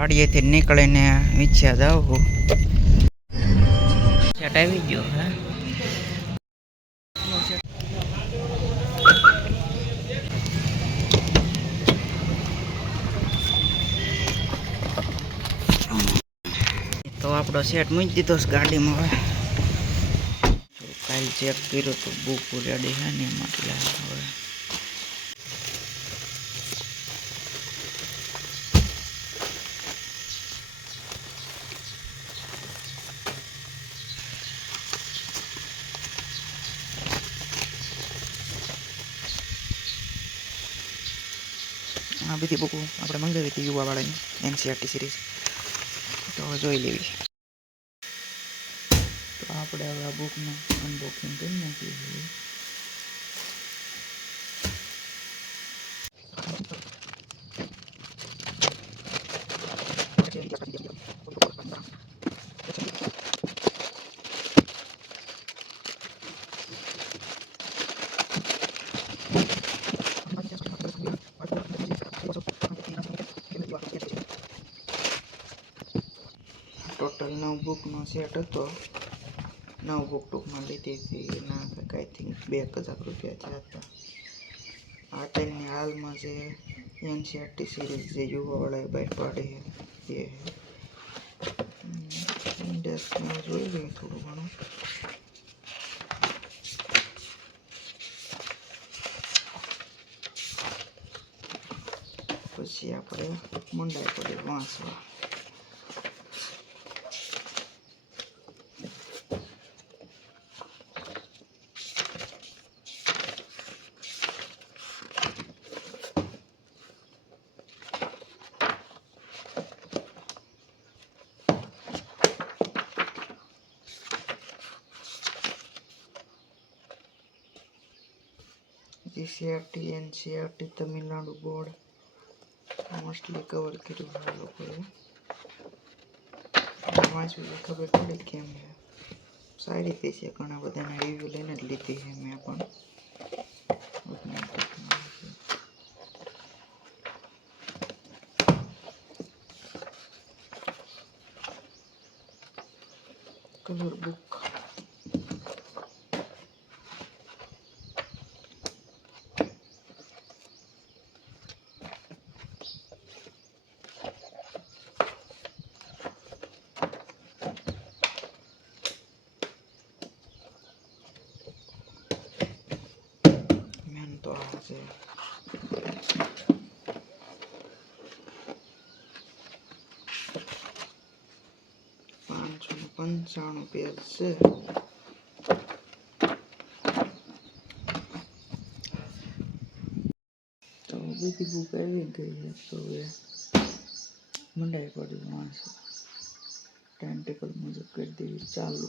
વાડીએથી નીકળીને ઈચ્છા સેટ આવી ગયો હે? તો આપણો સેટ મૂકી દીધો છે ગાડીમાં હવે. કાલ ચેક કર્યો તો બુક રેડી છે ને એમાં. એટલે હવે આ બધી બુકો આપણે મંગાવી હતી યુવાવાળાની, એનસીઆરટી સિરીઝ. તો જોઈ લેવી તો આપણે હવે આ બુકનું અનબોક્સિંગ કરી નાખીએ ટોટલ નવ બુકનો સેટ હતો. નવ બુક ટૂંકમાં લીધી હતી. એના આઈ થિંક બે હજાર રૂપિયા થયા હતા. આ ટાઈમની હાલમાં જે એનસીઆરટી સિરીઝ જે યુવાવાળાએ બહાર પાડી એ ઇન્ડેક્સમાં જોઈ લઈએ થોડું ઘણું. પછી આપણે મંડાઈ પડે વાંચવા. GCERT NCERT Tamil Nadu board mostly cover કર્યું આ લોકોએ વાંચવું એટલે ખબર પડે કેમ છે સારી રીતે છે ઘણા બધાના રિવ્યૂ લઈને જ લીધી છે મેં પણ. કલર બુક મેન તો આ છે પંચાણું પેજ છે તો બીજી બુક આવી ગઈ છે, તો એ મંડાઈ પડી વાંચો ટાઈમ ટેબલ મુજબ કરી દેવી, ચાલુ.